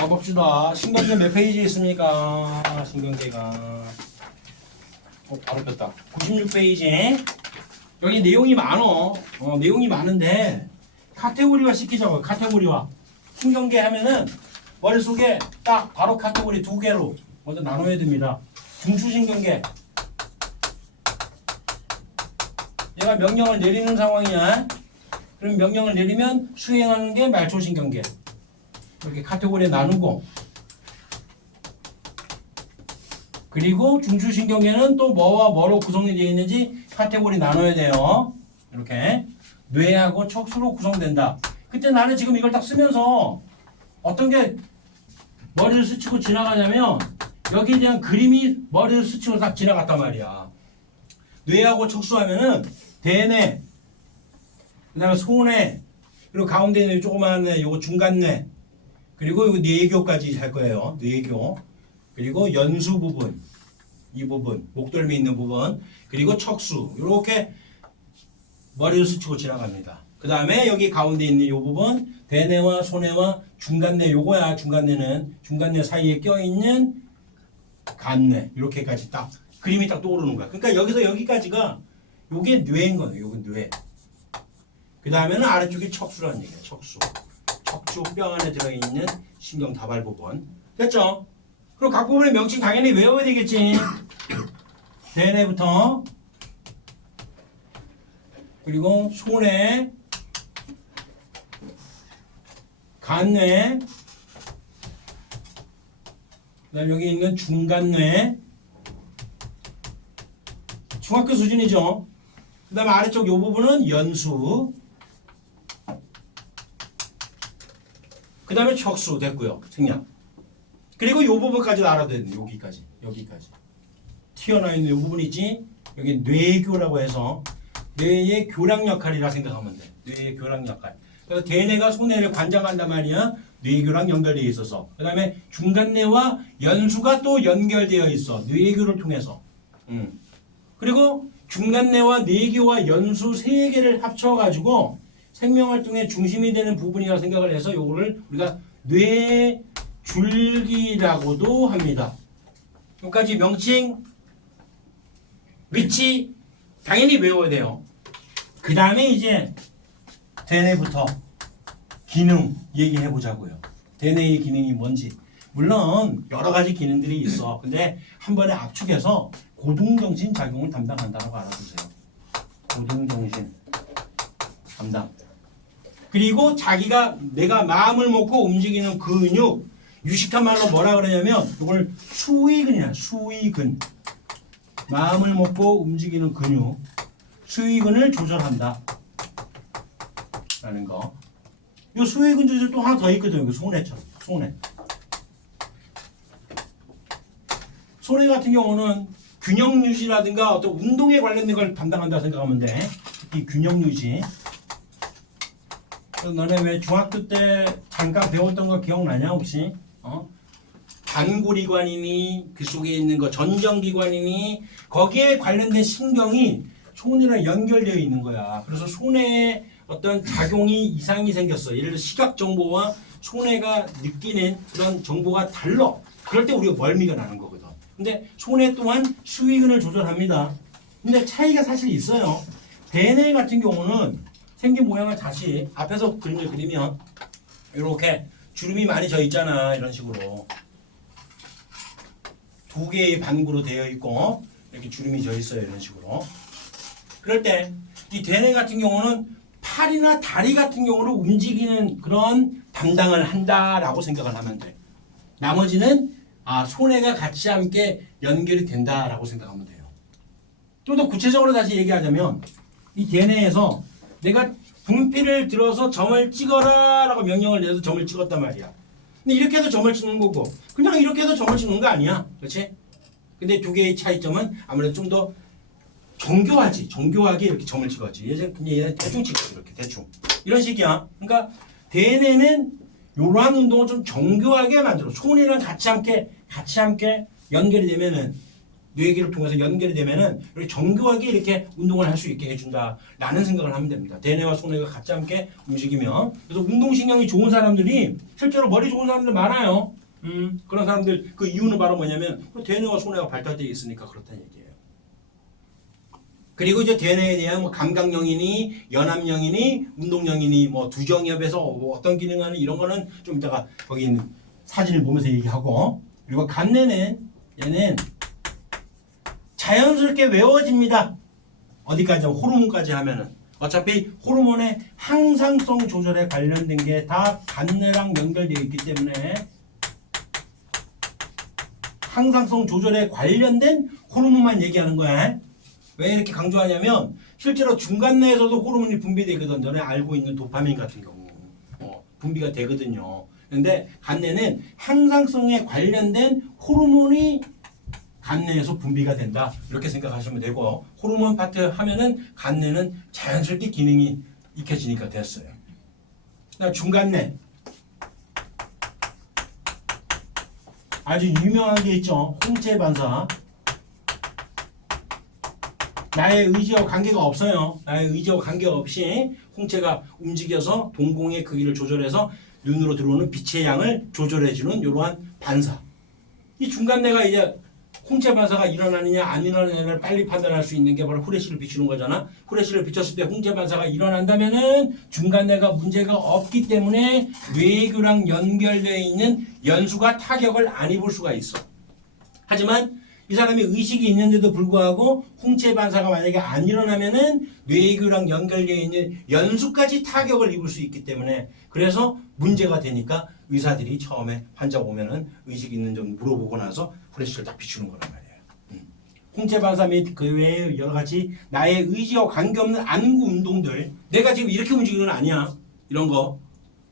가봅시다. 신경계 몇 페이지에 있습니까? 신경계가. 바로 뺐다. 96페이지. 여기 내용이 많어. 내용이 많은데 카테고리화 시키자고요. 카테고리화. 신경계 하면은 머릿속에 딱 바로 카테고리 두 개로 먼저 나눠야 됩니다. 중추신경계. 얘가 명령을 내리는 상황이야. 그럼 명령을 내리면 수행하는 게 말초신경계. 이렇게 카테고리에 나누고, 그리고 중추신경계는 또 뭐와 뭐로 구성이 되어 있는지 카테고리 나눠야 돼요. 이렇게 뇌하고 척수로 구성된다. 그때 나는 지금 이걸 딱 쓰면서 어떤 게 머리를 스치고 지나가냐면 여기에 대한 그림이 머리를 스치고 딱 지나갔단 말이야. 뇌하고 척수하면은 대뇌, 그 다음에 소뇌, 그리고 가운데 있는 조그마한 뇌, 요거 중간뇌, 그리고 이거 뇌교까지 할 거예요. 뇌교. 그리고 연수 부분, 이 부분, 목덜미 있는 부분, 그리고 척수. 이렇게 머리를 스치고 지나갑니다. 그 다음에 여기 가운데 있는 이 부분, 대뇌와 소뇌와 중간뇌, 요거야. 중간뇌는 중간뇌 사이에 껴있는 간뇌. 이렇게까지 딱 그림이 딱 떠오르는 거야. 그러니까 여기서 여기까지가 요게 뇌인 거예요. 요게 뇌. 그 다음에는 아래쪽이 척수라는 얘기예요. 척수. 척추 뼈 안에 들어있는 신경 다발 부분. 됐죠? 그럼 각 부분의 명칭 당연히 외워야 되겠지. 대뇌부터, 그리고 소뇌, 간뇌, 그 다음 여기 있는 중간뇌. 중학교 수준이죠. 그 다음에 아래쪽 이 부분은 연수, 그 다음에 척수 됐고요. 생략. 그리고 이 부분까지 알아둬야 돼. 여기까지. 튀어나와 있는 이 부분이지. 여기 뇌교라고 해서 뇌의 교량 역할이라 생각하면 돼. 뇌의 교량 역할. 그래서 대뇌가 소뇌를 관장한단 말이야. 뇌교랑 연결되어 있어서. 그 다음에 중간뇌와 연수가 또 연결되어 있어. 뇌교를 통해서. 그리고 중간뇌와 뇌교와 연수 세 개를 합쳐가지고 생명활동의 중심이 되는 부분이라고 생각을 해서 요거를 우리가 뇌줄기라고도 합니다. 여기까지 명칭, 위치 당연히 외워야 돼요. 그 다음에 이제 대뇌부터 기능 얘기해 보자고요. 대뇌의 기능이 뭔지. 물론 여러 가지 기능들이 있어. 근데 한 번에 압축해서 고동정신 작용을 담당한다고 알아두세요. 고동정신 담당. 그리고 내가 마음을 먹고 움직이는 근육, 유식한 말로 뭐라 그러냐면 이걸 수의근이야. 수의근. 마음을 먹고 움직이는 근육, 수의근을 조절한다 라는 거. 이 수의근 조절 또 하나 더 있거든요. 여기 소뇌처럼. 소뇌 같은 경우는 균형 유지라든가 어떤 운동에 관련된 걸 담당한다 생각하면 돼. 특히 균형 유지. 너네 왜 중학교 때 잠깐 배웠던 거 기억나냐 혹시? 단골이관이니 그 속에 있는 거 전정기관이니 거기에 관련된 신경이 소뇌랑 연결되어 있는 거야. 그래서 소뇌에 어떤 작용이 이상이 생겼어. 예를 들어 시각 정보와 소뇌가 느끼는 그런 정보가 달라. 그럴 때 우리가 멀미가 나는 거거든. 근데 소뇌 또한 수의근을 조절합니다. 근데 차이가 사실 있어요. 대뇌 같은 경우는 생긴 모양을 다시 앞에서 그림을 그리면 이렇게 주름이 많이 져 있잖아. 이런 식으로 두 개의 반구로 되어 있고 이렇게 주름이 져 있어요. 이런 식으로. 그럴 때 이 대뇌 같은 경우는 팔이나 다리 같은 경우로 움직이는 그런 담당을 한다라고 생각을 하면 돼. 나머지는 소뇌가 같이 함께 연결이 된다라고 생각하면 돼요. 좀 더 구체적으로 다시 얘기하자면 이 대뇌에서 내가 분필을 들어서 점을 찍어라 라고 명령을 내서 점을 찍었단 말이야. 근데 이렇게 해도 점을 찍는 거고 그냥 이렇게 해도 점을 찍는 거 아니야. 그렇지? 근데 두 개의 차이점은 아무래도 좀 더 정교하게 이렇게 점을 찍었지. 얘는 대충 찍었지. 이렇게 대충. 이런 식이야. 그러니까 대뇌는 이러한 운동을 좀 정교하게 만들어. 소뇌랑 같이 함께 연결이 되면은 뇌기를 통해서 연결이 되면은 이렇게 정교하게 이렇게 운동을 할 수 있게 해준다라는 생각을 하면 됩니다. 대뇌와 소뇌가 같이 함께 움직이면. 그래서 운동신경이 좋은 사람들이 실제로 머리 좋은 사람들 많아요. 그런 사람들 그 이유는 바로 뭐냐면 대뇌와 소뇌가 발달되어 있으니까 그렇다는 얘기예요. 그리고 이제 대뇌에 대한 뭐 감각영이니 연합영이니 운동영이니 뭐 두정엽에서 뭐 어떤 기능하는 이런 거는 좀 이따가 거기 있는 사진을 보면서 얘기하고, 그리고 간뇌는 얘는 자연스럽게 외워집니다. 어디까지 호르몬까지 하면은 어차피 호르몬의 항상성 조절에 관련된 게 다 간뇌랑 연결되어 있기 때문에 항상성 조절에 관련된 호르몬만 얘기하는 거야. 왜 이렇게 강조하냐면 실제로 중간뇌에서도 호르몬이 분비되거든. 전에 알고 있는 도파민 같은 경우 분비가 되거든요. 근데 간뇌는 항상성에 관련된 호르몬이 간뇌에서 분비가 된다. 이렇게 생각하시면 되고, 호르몬 파트 하면은 간뇌는 자연스럽게 기능이 익혀지니까 됐어요. 중간뇌. 아주 유명한 게 있죠. 홍채 반사. 나의 의지와 관계가 없어요. 나의 의지와 관계가 없이 홍채가 움직여서 동공의 크기를 조절해서 눈으로 들어오는 빛의 양을 조절해주는 이러한 반사. 이 중간뇌가 이제 홍채 반사가 일어나느냐 안 일어나느냐를 빨리 판단할 수 있는 게 바로 후레쉬를 비추는 거잖아. 후레쉬를 비췄을 때 홍채 반사가 일어난다면은 중간뇌가 문제가 없기 때문에 뇌교랑 연결되어 있는 연수가 타격을 안 입을 수가 있어. 하지만 이 사람이 의식이 있는데도 불구하고 홍채 반사가 만약에 안 일어나면은 뇌교랑 연결되어 있는 연수까지 타격을 입을 수 있기 때문에, 그래서 문제가 되니까 의사들이 처음에 환자 오면은 의식 있는 점 물어보고 나서 후레쉬를 딱 비추는 거란 말이에요. 홍채 반사 및 그 외에 여러 가지 나의 의지와 관계없는 안구 운동들, 내가 지금 이렇게 움직이는 건 아니야. 이런 거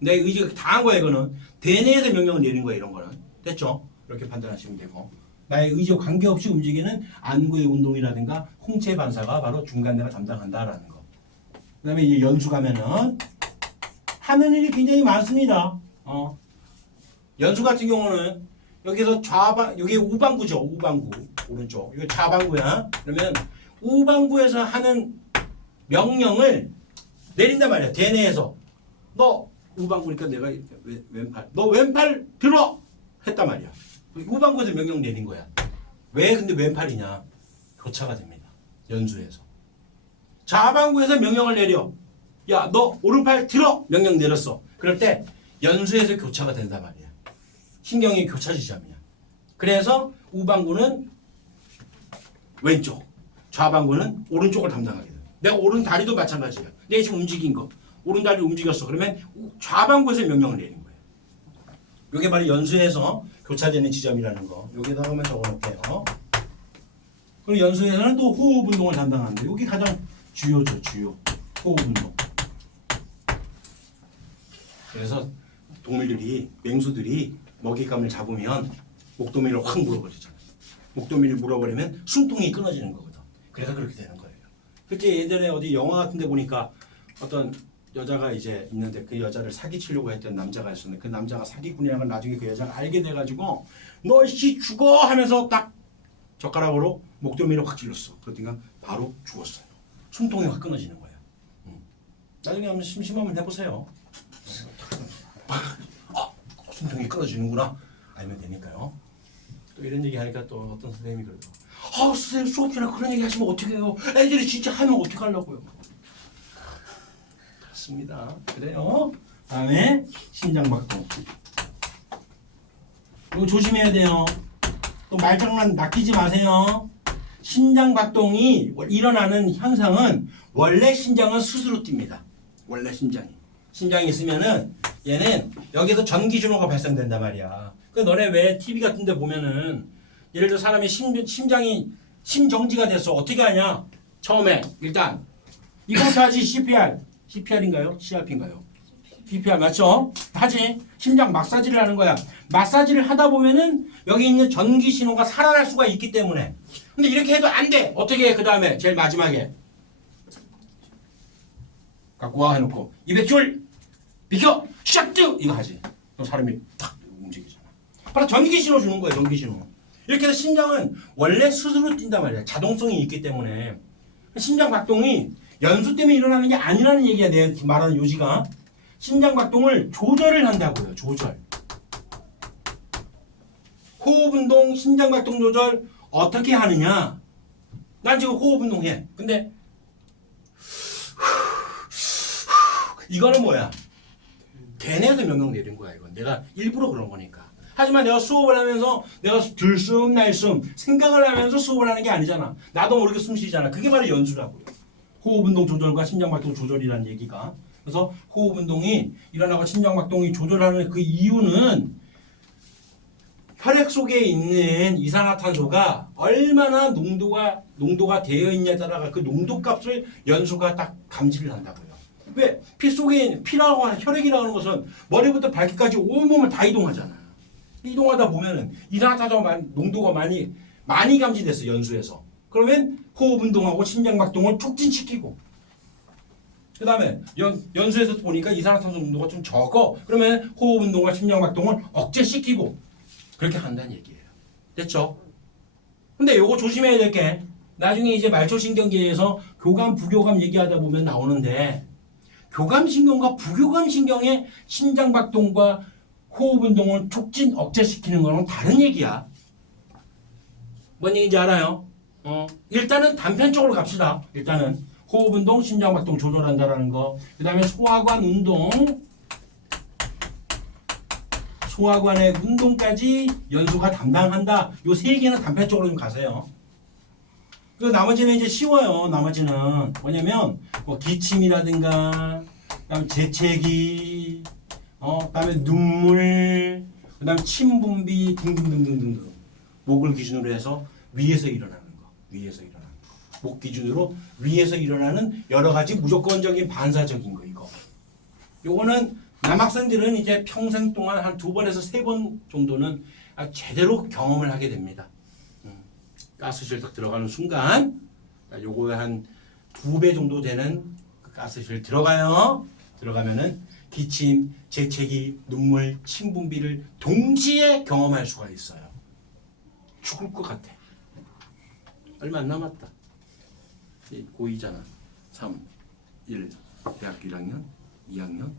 내 의지가 다 한 거야. 이거는 대뇌에서 명령을 내린 거야. 이런 거는 됐죠? 이렇게 판단하시면 되고, 나의 의지와 관계없이 움직이는 안구의 운동이라든가 홍채 반사가 바로 중간뇌가 담당한다라는 거. 그 다음에 이제 연수 가면은 하는 일이 굉장히 많습니다. 연수 같은 경우는 여기서 여기 우방구죠. 우방구. 오른쪽. 이거 좌방구야. 그러면 우방구에서 하는 명령을 내린단 말이야. 대뇌에서. 너 우방구니까 내가 왼팔. 너 왼팔 들어! 했단 말이야. 우방구에서 명령 내린 거야. 왜 근데 왼팔이냐? 교차가 됩니다. 연수에서. 좌방구에서 명령을 내려. 야, 너 오른팔 들어! 명령 내렸어. 그럴 때 연수에서 교차가 된단 말이야. 신경이 교차 지점이야. 그래서 우방구는 왼쪽, 좌방구는 오른쪽을 담당하게 돼. 내가 오른 다리도 마찬가지야. 내가 지금 움직인 거. 오른 다리를 움직였어. 그러면 좌방구에서 명령을 내린 거야. 이게 바로 연수에서 교차되는 지점이라는 거. 여기다가만 적어놓을게요. 그리고 연수에서는 또 호흡 운동을 담당하는데 여기 가장 주요죠. 주요. 호흡 운동. 그래서 동물들이, 맹수들이 먹잇감을 잡으면 목도미를 확 물어버리잖아요. 목도미를 물어버리면 숨통이 끊어지는 거거든. 그래서 그렇게 되는 거예요. 그때 예전에 어디 영화 같은 데 보니까 어떤 여자가 이제 있는데 그 여자를 사기치려고 했던 남자가 있었는데 그 남자가 사기꾼이라는 걸 나중에 그 여자가 알게 돼가지고 너 씨 죽어 하면서 딱 젓가락으로 목도미를 확 찔렀어. 그러니까 바로 죽었어요. 숨통이 확 끊어지는 거야. 나중에 한번 심심하면 해보세요. 숨통이 끊어지는구나 알면 되니까요. 또 이런 얘기 하니까 또 어떤 선생님이 그러더라고요. 선생님 수업 전에 그런 얘기 하시면 어떻게 해요? 애들이 진짜 하면 어떻게 하려고요? 그렇습니다. 그래요. 다음에 심장박동. 이거 조심해야 돼요. 또 말장난 낚이지 마세요. 심장박동이 일어나는 현상은 원래 심장은 스스로 뜁니다. 원래 심장이 있으면은 얘는 여기서 전기 신호가 발생된단 말이야. 그 너네 왜 TV 같은 데 보면은 예를 들어 사람이 심장이 심정지가 됐어. 어떻게 하냐? 처음에 일단 이거부터 하지. CPR인가요? CRP인가요? CPR 맞죠? 하지. 심장 마사지를 하는 거야. 마사지를 하다 보면은 여기 있는 전기 신호가 살아날 수가 있기 때문에. 근데 이렇게 해도 안 돼. 어떻게 해? 그 다음에 제일 마지막에 갖고 와 해놓고 200줄 비켜 샥뜨 이거 하지. 그럼 사람이 탁 움직이잖아. 바로 전기 신호 주는 거야. 전기 신호. 이렇게 해서 심장은 원래 스스로 뛴단 말이야. 자동성이 있기 때문에. 심장 박동이 연수 때문에 일어나는 게 아니라는 얘기야. 내가 말하는 요지가. 심장 박동을 조절을 한다고요. 조절. 호흡 운동, 심장 박동 조절 어떻게 하느냐? 난 지금 호흡 운동 해. 근데 이거는 뭐야? 걔네에서 명령 내린 거야. 이건 내가 일부러 그런 거니까. 하지만 내가 수업을 하면서 내가 들숨 날숨 생각을 하면서 수업을 하는 게 아니잖아. 나도 모르게 숨 쉬잖아. 그게 바로 연수라고요. 호흡 운동 조절과 심장 박동 조절이라는 얘기가. 그래서 호흡 운동이 일어나고 심장 박동이 조절하는 그 이유는 혈액 속에 있는 이산화탄소가 얼마나 농도가 되어 있냐에 따라 그 농도 값을 연수가 딱 감지를 한다고요. 왜? 피 속에 피라고 하는 혈액이라고 하는 것은 머리부터 발끝까지 온몸을 다 이동하잖아요. 이동하다 보면은 이산화탄소 농도가 많이 감지됐어. 연수에서. 그러면 호흡 운동하고 심장 박동을 촉진시키고, 그 다음에 연수에서 보니까 이산화탄소 농도가 좀 적어. 그러면 호흡 운동과 심장 박동을 억제시키고 그렇게 한다는 얘기예요. 됐죠? 근데 요거 조심해야 될 게 나중에 이제 말초신경계에서 교감, 부교감 얘기하다 보면 나오는데 교감신경과 부교감신경의 심장박동과 호흡운동을 촉진, 억제시키는 거는 다른 얘기야. 뭔 얘기인지 알아요? 일단은 단편적으로 갑시다. 일단은 호흡운동, 심장박동 조절한다라는 거. 그 다음에 소화관 운동, 소화관의 운동까지 연수가 담당한다. 요 세 개는 단편적으로 좀 가세요. 그 나머지는 이제 쉬워요. 나머지는 뭐냐면 뭐 기침이라든가, 그다음에 재채기, 그다음에 눈물, 그다음에 침 분비 등등등등등. 목을 기준으로 해서 위에서 일어나는 거, 위에서 일어나는 거. 목 기준으로 위에서 일어나는 여러 가지 무조건적인 반사적인 거 이거. 요거는 남학생들은 이제 평생 동안 한 2번에서 3번 정도는 제대로 경험을 하게 됩니다. 가스실 딱 들어가는 순간 요거에 한 2배 정도 되는 그 가스실 들어가요. 들어가면은 기침, 재채기, 눈물, 침 분비를 동시에 경험할 수가 있어요. 죽을 것 같아. 얼마 안 남았다. 고2잖아. 3, 1, 대학교 1학년, 2학년,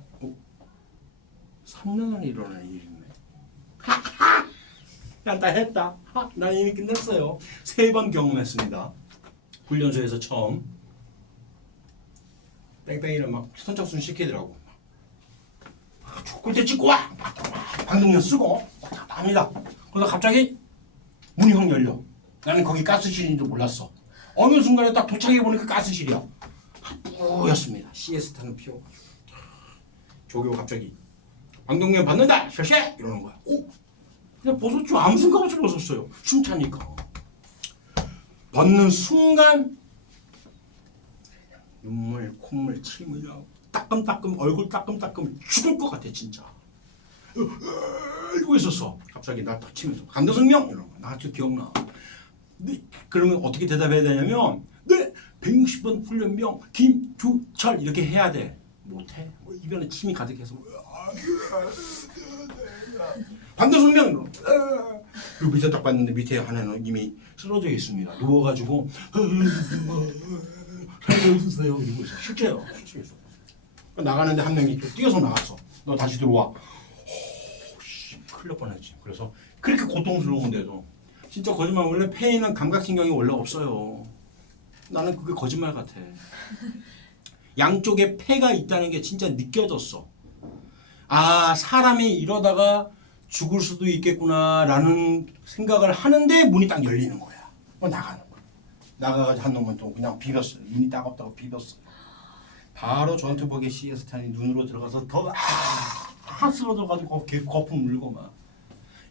3년 안에 일어나는 일이네. 야, 나 했다. 난 이미 끝냈어요. 3번 경험했습니다. 훈련소에서 처음. 뺑뺑이를 막 선착순 시키더라고. 꿀대 찍고 와! 방독면 쓰고 합니다. 그래서 갑자기 문이 확 열려. 나는 거기 가스실인지도 몰랐어. 어느 순간에 딱 도착해보니까 가스실이야. 뿌였습니다. CS 타는 피워. 조교 갑자기 방독면 받는다! 쉐쉐! 이러는 거야. 오! 그냥 벗었죠. 아무 생각 없이 벗었어요. 숨차니까. 벗는 순간 눈물, 콧물, 침을 따끔따끔 얼굴 따끔따끔 죽을 것 같아 진짜. 이러고 있었어. 갑자기 나 딱 치면서 감도성명 이러는 거야. 나 아주 기억나. 네, 그러면 어떻게 대답해야 되냐면 네 160번 훈련병 김주철 이렇게 해야 돼. 못해. 입안에 침이 가득해서 반도성명 그리고 밑에 딱 봤는데 밑에 하나는 이미 쓰러져 있습니다. 누워가지고 살려주세요 이러고 있어. 실제요. 실제였어. 나가는데 한 명이 뛰어서 나갔어. 너 다시 들어와. 큰일 날 뻔했지. 그래서 그렇게 고통스러운데도 진짜 거짓말. 원래 폐에는 감각신경이 원래 없어요. 나는 그게 거짓말 같아. 양쪽에 폐가 있다는 게 진짜 느껴졌어. 아, 사람이 이러다가 죽을 수도 있겠구나 라는 생각을 하는데 문이 딱 열리는 거야. 나가는 거야. 나가가지고 한 놈은 또 그냥 비볐어요. 눈이 따갑다고 비볐어. 바로 전투복의 CS10이 눈으로 들어가서 더 쓰러져가지고 거품 물고 막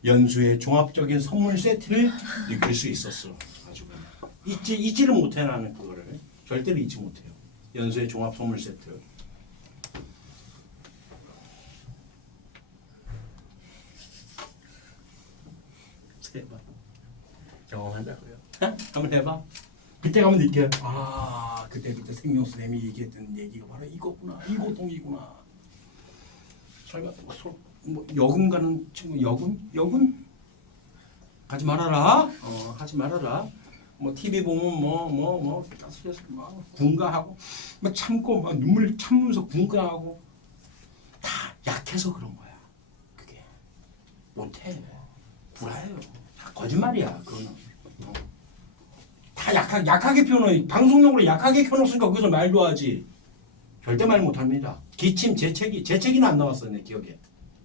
연수의 종합적인 선물 세트를 느낄 수 있었어. 가지고 잊지를 못해. 나는 그거를 절대로 잊지 못해요. 연수의 종합 선물 세트. 해봐. 경험한다고요. 한번 해봐. 그때 가면 느껴. 아, 그때 생명수님이 얘기했던 얘기가 바로 이거구나. 이 고통이구나. 설마 뭐 여군 가는 친구 여군? 하지 말아라. 하지 말아라. 뭐 TV 보면 뭐 군가하고 뭐 참고 막 눈물 참으면서 군가하고 다 약해서 그런 거야. 그게 못해. 구라예요. 다 거짓말이야. 그거는. 다 약하게 표현해. 방송용으로 약하게 켜놓으니까 거기서 말도 하지. 절대 말 못합니다. 기침, 재채기는 안 나왔어 내 기억에.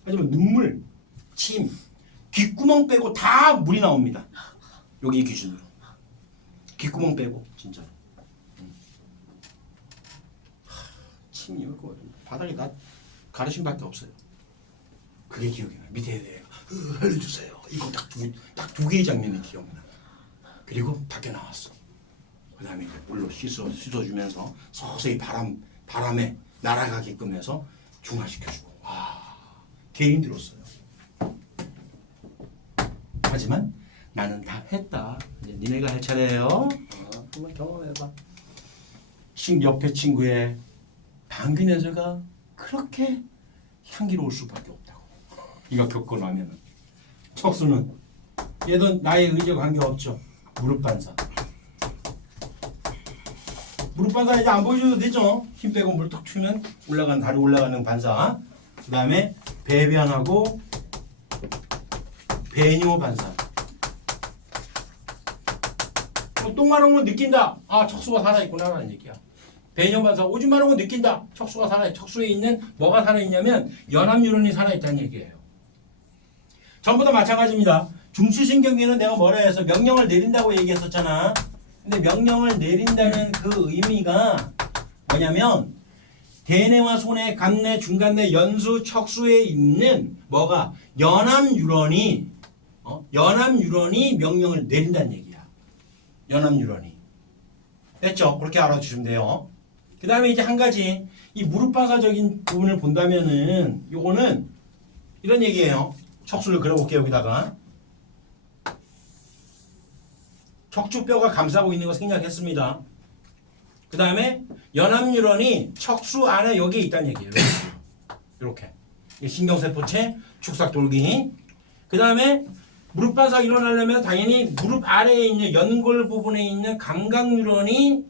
하지만 눈물, 침, 귓구멍 빼고 다 물이 나옵니다. 여기 기준으로. 귓구멍 빼고 진짜로. 침이 이거 바닥에 나 가르침밖에 없어요. 그게 기억이 나. 밑에 알려주세요. 이거 딱 두 개의 장면이 기억나. 그리고 밖에 나왔어. 그 다음에 물로 씻어주면서 서서히 바람에 날아가게끔 해서 중화시켜주고. 와, 개 힘들었어요. 하지만 나는 다 했다. 이제 니네가 할 차례예요. 한번 경험해봐. 옆에 친구의 방귀 냄새가 그렇게 향기로울 수밖에 없다고. 이거 겪고 나면은. 척수는 얘도 나의 의지와 관계없죠. 무릎 반사. 무릎 반사 이제 안 보여줘도 되죠. 힘 빼고 물 탁 추면 다리 올라가는 반사. 그 다음에 배변하고 배뇨 반사. 똥 마른 거 느낀다. 아, 척수가 살아있구나라는 얘기야. 배뇨 반사. 오줌 마른 거 느낀다. 척수가 살아있. 척수에 있는 뭐가 살아있냐면 연합뉴런이 살아있다는 얘기예요. 전부 다 마찬가지입니다. 중추신경계는 내가 뭐라 해서 명령을 내린다고 얘기했었잖아. 근데 명령을 내린다는 그 의미가 뭐냐면 대뇌와 소뇌, 간뇌, 중간뇌, 연수, 척수에 있는 뭐가 연합뉴런이 명령을 내린다는 얘기야. 연합뉴런이. 됐죠? 그렇게 알아주시면 돼요. 그 다음에 이제 한 가지 이 무릎 반사적인 부분을 본다면은 요거는 이런 얘기예요. 척수를 그려볼게요. 여기다가 척추뼈가 감싸고 있는 거 생략했습니다. 그 다음에 연합뉴런이 척수 안에 여기에 있다는 얘기예요. 이렇게 신경세포체, 축삭돌기. 그 다음에 무릎 반사 일어나려면 당연히 무릎 아래에 있는 연골 부분에 있는 감각뉴런이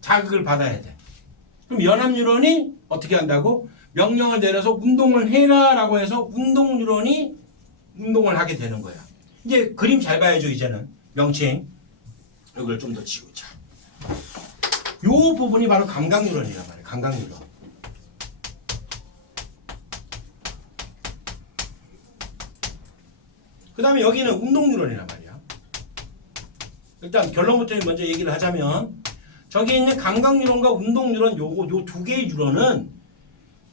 자극을 받아야 돼. 그럼 연합뉴런이 어떻게 한다고? 명령을 내려서 운동을 해라라고 해서 운동뉴런이 운동을 하게 되는 거야. 이제 그림 잘 봐야죠. 이제는 명칭 이걸 좀 더 지우자. 요 부분이 바로 감각뉴런이란 말이에요. 감각뉴런. 그 다음에 여기는 운동뉴런이란 말이야. 일단 결론부터 먼저 얘기를 하자면 저기 있는 감각뉴런과 운동뉴런 요 두 개의 뉴런은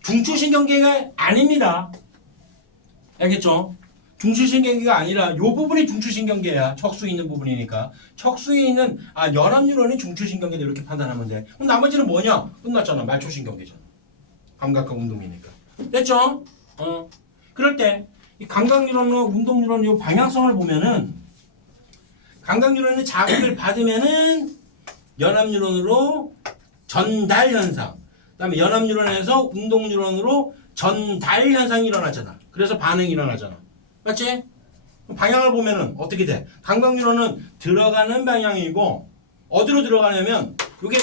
중추신경계가 아닙니다. 알겠죠? 중추신경계가 아니라 요 부분이 중추신경계야. 척수에 있는 부분이니까. 척수에 있는 연합뉴런이 중추신경계다 이렇게 판단하면 돼. 그럼 나머지는 뭐냐? 끝났잖아. 말초신경계잖아. 감각과 운동이니까. 됐죠? 그럴 때 이 감각뉴런과 운동뉴런 요 방향성을 보면은 감각뉴런이 자극을 받으면은 연합뉴런으로 전달 현상. 그다음에 연합뉴런에서 운동뉴런으로 전달 현상이 일어나잖아. 그래서 반응이 일어나잖아. 맞지? 방향을 보면은 어떻게 돼? 감각뉴런은 들어가는 방향이고 어디로 들어가냐면 이게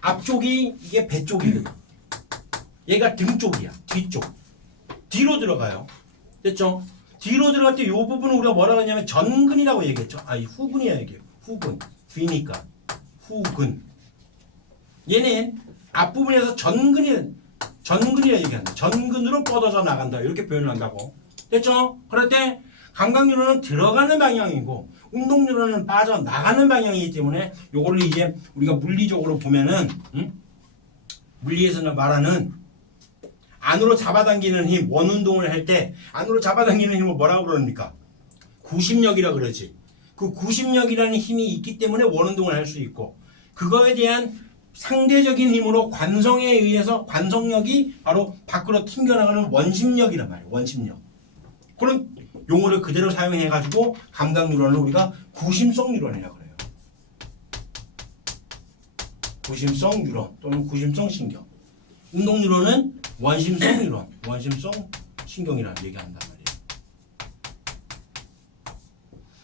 앞쪽이 이게 배 쪽이거든. 얘가 등 쪽이야. 뒤쪽. 뒤로 들어가요. 됐죠? 뒤로 들어갈 때 이 부분은 우리가 뭐라고 했냐면 전근이라고 얘기했죠. 후근이야 이게. 후근. 뒤니까. 후근. 얘는 앞부분에서 전근이라 얘기한다. 전근으로 뻗어져 나간다. 이렇게 표현을 한다고. 됐죠? 그럴 때 감각뉴런은 들어가는 방향이고 운동뉴런은 빠져나가는 방향이기 때문에 요거를 이제 우리가 물리적으로 보면은 물리에서는 말하는 안으로 잡아당기는 힘, 원운동을 할 때 안으로 잡아당기는 힘을 뭐라고 그럽니까? 구심력이라 그러지. 그 구심력이라는 힘이 있기 때문에 원운동을 할 수 있고 그거에 대한 상대적인 힘으로 관성에 의해서 관성력이 바로 밖으로 튕겨나가는 원심력이란 말이에요. 원심력. 그런 용어를 그대로 사용해가지고 감각뉴런을 우리가 구심성 뉴런이라고 그래요. 구심성 뉴런 또는 구심성 신경. 운동뉴런은 원심성 뉴런, 원심성 신경이라는 얘기한단 말이에요.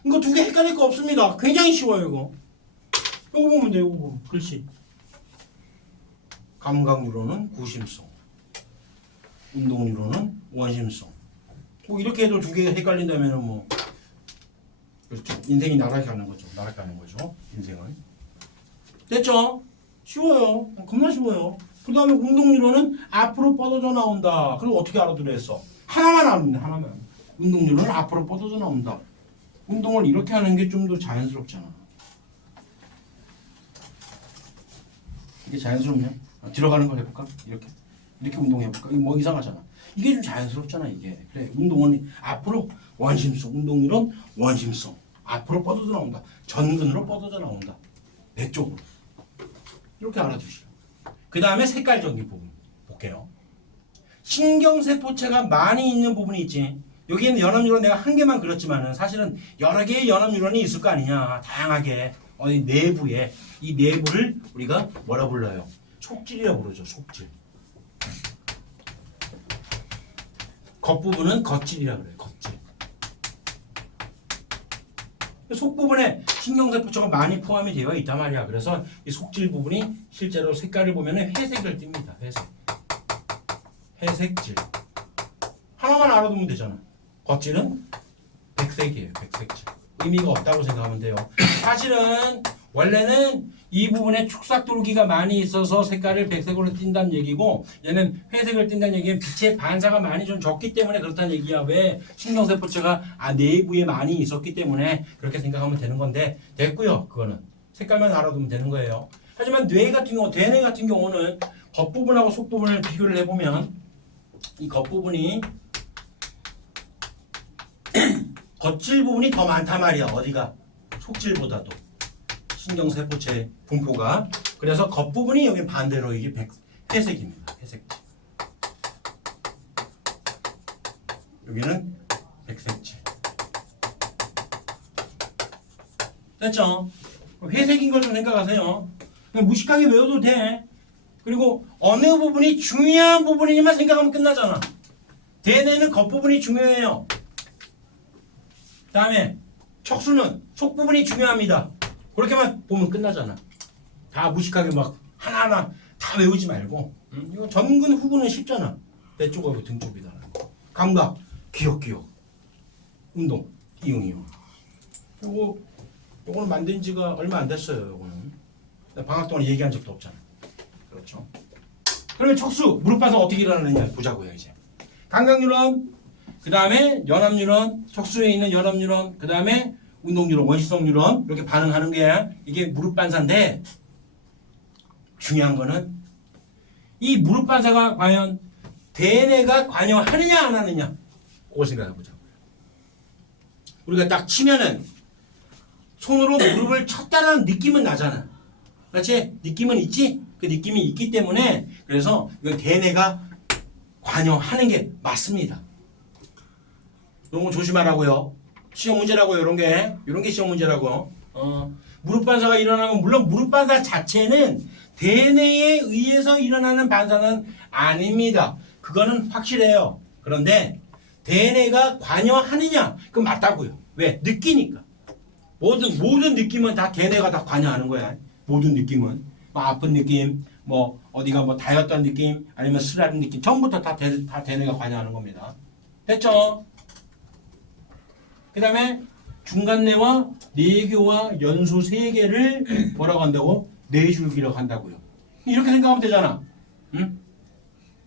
이거 두 개 헷갈릴 거 없습니다. 굉장히 쉬워요 이거. 이거 보면 돼요. 이거 보면. 글씨. 감각유로는 구심성, 운동유로는 원심성. 뭐 이렇게 해도 두 개가 헷갈린다면은 뭐 그렇죠. 인생이 날아가는 거죠. 날아가는 거죠. 인생은. 됐죠? 쉬워요. 겁나 쉬워요. 그 다음에 운동유로는 앞으로 뻗어져 나온다. 그럼 어떻게 알아들었어? 하나만 알면 하나만. 운동유로는 앞으로 뻗어져 나온다. 운동을 이렇게 하는 게 좀 더 자연스럽잖아. 이게 자연스럽냐? 들어가는 걸 해볼까? 이렇게 운동해볼까? 이거 뭐 이상하잖아. 이게 좀 자연스럽잖아 이게. 그래 운동은 앞으로 원심성, 운동유로는 원심성. 앞으로 뻗어져 나온다. 전근으로 뻗어져 나온다. 배 쪽으로. 이렇게 알아두시오. 그 다음에 색깔적인 부분 볼게요. 신경세포체가 많이 있는 부분이 있지. 여기에는 연합뉴런 내가 한 개만 그렸지만은 사실은 여러 개의 연합뉴런이 있을 거 아니냐. 다양하게 어디 내부에 이 내부를 우리가 뭐라 불러요? 속질이라고 부르죠. 속질. 겉부분은 겉질이라고 그래요. 겉질. 속부분에 신경세포체가 많이 포함이 되어 있단 말이야. 그래서 이 속질 부분이 실제로 색깔을 보면은 회색을 띱니다. 회색. 회색질. 하나만 알아두면 되잖아. 겉질은 백색이에요. 백색질. 의미가 없다고 생각하면 돼요. 사실은 원래는 이 부분에 축삭돌기가 많이 있어서 색깔을 백색으로 띈다는 얘기고 얘는 회색을 띈다는 얘기는 빛의 반사가 많이 좀 적기 때문에 그렇다는 얘기야. 왜? 신경세포체가 내부에 많이 있었기 때문에 그렇게 생각하면 되는 건데 됐고요. 그거는 색깔만 알아두면 되는 거예요. 하지만 뇌 같은 경우, 대뇌 같은 경우는 겉부분하고 속부분을 비교를 해보면 이 겉부분이 겉질 부분이 더 많단 말이야. 어디가? 속질보다도. 신경세포체 분포가. 그래서 겉부분이 여기 반대로 이게 회색입니다. 회색질. 여기는 백색질. 됐죠? 회색인 걸 좀 생각하세요. 그냥 무식하게 외워도 돼. 그리고 어느 부분이 중요한 부분이지만 생각하면 끝나잖아. 대뇌는 겉부분이 중요해요. 다음에 척수는 속부분이 중요합니다. 그렇게만 보면 끝나잖아. 다 무식하게 막 하나하나 다 외우지 말고. 이거 전근 후근은 쉽잖아. 배 쪽하고 등 쪽이다. 감각, 기억. 운동, 이응. 요거는 만든 지가 얼마 안 됐어요. 요거는 방학 동안 얘기한 적도 없잖아. 그렇죠. 그러면 척수, 무릎 반사 어떻게 일어나느냐 보자고요. 이제 감각뉴런, 그 다음에 연합뉴런, 척수에 있는 연합뉴런, 그 다음에 운동뉴런, 원시성뉴런 이렇게 반응하는 게 이게 무릎 반사인데 중요한 거는 이 무릎 반사가 과연 대뇌가 관여하느냐 안 하느냐 그걸 생각해 보자고요. 우리가 딱 치면은 손으로 무릎을 쳤다는 느낌은 나잖아. 그렇지? 느낌은 있지? 그 느낌이 있기 때문에 그래서 이건 대뇌가 관여하는 게 맞습니다. 이런 거 조심하라고요. 시험 문제라고요. 이런 게 시험 문제라고. 무릎 반사가 일어나면 물론 무릎 반사 자체는 대뇌에 의해서 일어나는 반사는 아닙니다. 그거는 확실해요. 그런데 대뇌가 관여하느냐? 그건 맞다고요. 왜? 느끼니까. 모든 느낌은 다 대뇌가 다 관여하는 거야. 모든 느낌은. 뭐 아픈 느낌, 뭐 어디가 뭐 다였다는 느낌, 아니면 쓰라린 느낌, 전부터 다 대뇌가 관여하는 겁니다. 됐죠? 그 다음에 중간뇌와 뇌교와 연수 세 개를 뭐라고 한다고? 뇌줄기라고 한다고요. 이렇게 생각하면 되잖아. 응?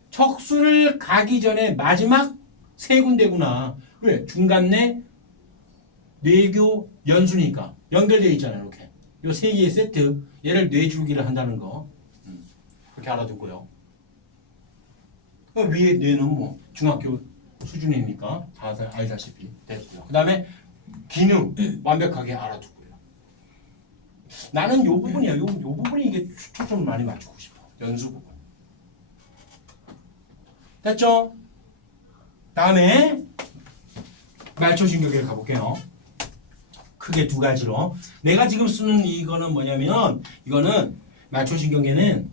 척수를 가기 전에 마지막 세 군데구나. 왜? 중간뇌, 뇌교, 연수니까 연결되어 있잖아요. 이렇게. 이 세 개의 세트, 얘를 뇌줄기를 한다는 거. 그렇게 알아두고요. 위에 뇌는 뭐 중학교 수준이니까 다 알다시피 됐고요. 그 다음에 기능 완벽하게 알아두고요. 나는 요 부분이야. 요 부분이 이게 초점을 많이 맞추고 싶어. 연수 부분. 됐죠? 다음에 말초신경계를 가볼게요. 크게 두 가지로. 내가 지금 쓰는 이거는 뭐냐면 이거는 말초신경계는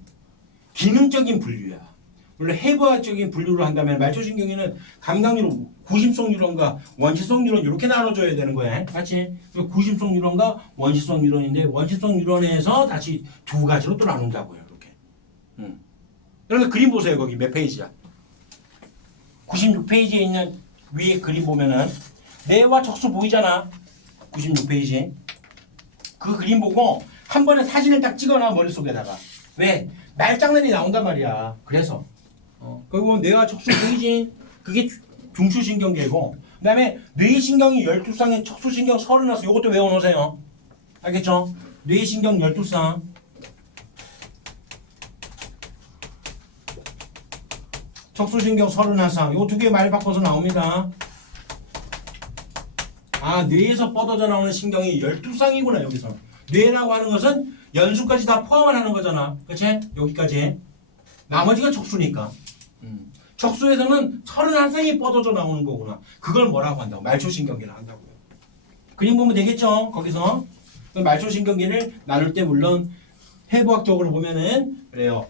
기능적인 분류야. 물론 해부학적인 분류를 한다면 말초신경계는 감각류로 구심성 뉴런과 원시성 뉴런 이렇게 나눠줘야 되는 거야. 맞지? 구심성 뉴런과 원시성 뉴런인데 원시성 뉴런에서 다시 두 가지로 또 나눈다고요. 이렇게. 그러면 그림 보세요. 거기 몇 페이지야? 96페이지에 있는 위에 그림 보면은 뇌와 척수 보이잖아. 96페이지. 그 그림 보고 한 번에 사진을 딱 찍어놔 머릿속에다가. 왜? 말장난이 나온단 말이야. 그래서 그리고 뇌와 척수 보이지? 그게 중추신경계고 그 다음에 뇌신경이 12쌍에 척수신경 30쌍 이것도 외워놓으세요. 알겠죠? 뇌신경 12쌍 척수신경 31쌍 요 두 개 말 바꿔서 나옵니다. 아 뇌에서 뻗어져 나오는 신경이 12쌍이구나 여기서. 뇌라고 하는 것은 연수까지 다 포함을 하는 거잖아. 그치? 여기까지. 나머지가 척수니까. 척수에서는 31쌍이 뻗어져 나오는 거구나. 그걸 뭐라고 한다고? 말초신경계를 한다고요. 그림 보면 되겠죠? 거기서. 말초신경계를 나눌 때 물론 해부학적으로 보면은 그래요.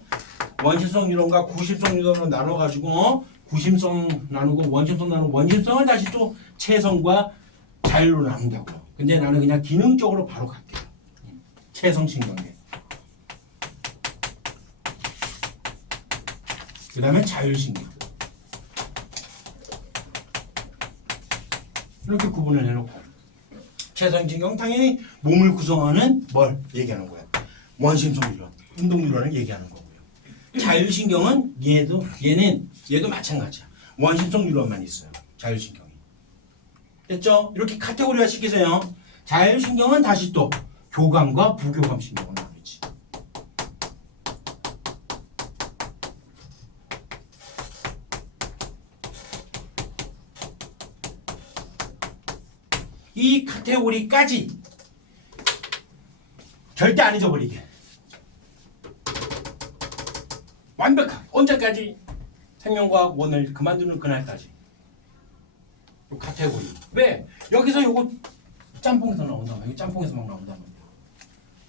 원심성 뉴런과 구심성 뉴런으로 나눠가지고 구심성 나누고 원심성 나누고 원심성을 다시 또 체성과 자율로 나눈다고요. 근데 나는 그냥 기능적으로 바로 갈게요. 체성신경계. 그 다음에 자율신경. 이렇게 구분을 해놓고 체성신경 당연히 몸을 구성하는 뭘 얘기하는 거야. 원심성 뉴런, 운동 뉴런을 얘기하는 거고요. 자율신경은 얘도 마찬가지야. 원심성 뉴런만 있어요. 자율신경이. 됐죠? 이렇게 카테고리화 시키세요. 자율신경은 다시 또 교감과 부교감 신경으로 나누지. 이 카테고리까지 절대 안 잊어버리게. 완벽하게 언제까지? 생명과학 원을 그만두는 그날까지. 이 카테고리. 왜? 여기서 요거 짬뽕에서 나온단 말이야. 짬뽕에서 막 나온단 말이야.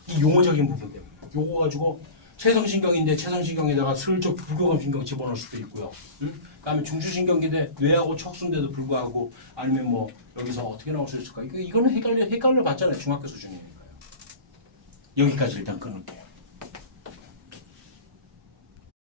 이 용어적인 부분 때문에. 요거 가지고 체성신경인데 체성신경에다가 슬쩍 부교감 신경 집어넣을 수도 있고요. 그다음에 중추신경인데 뇌하고 척수인데도 불구하고 아니면 뭐 여기서 어떻게 나올 수 있을까? 이거는 헷갈려 봤잖아요. 중학교 수준이니까요. 여기까지 일단 끊을게요.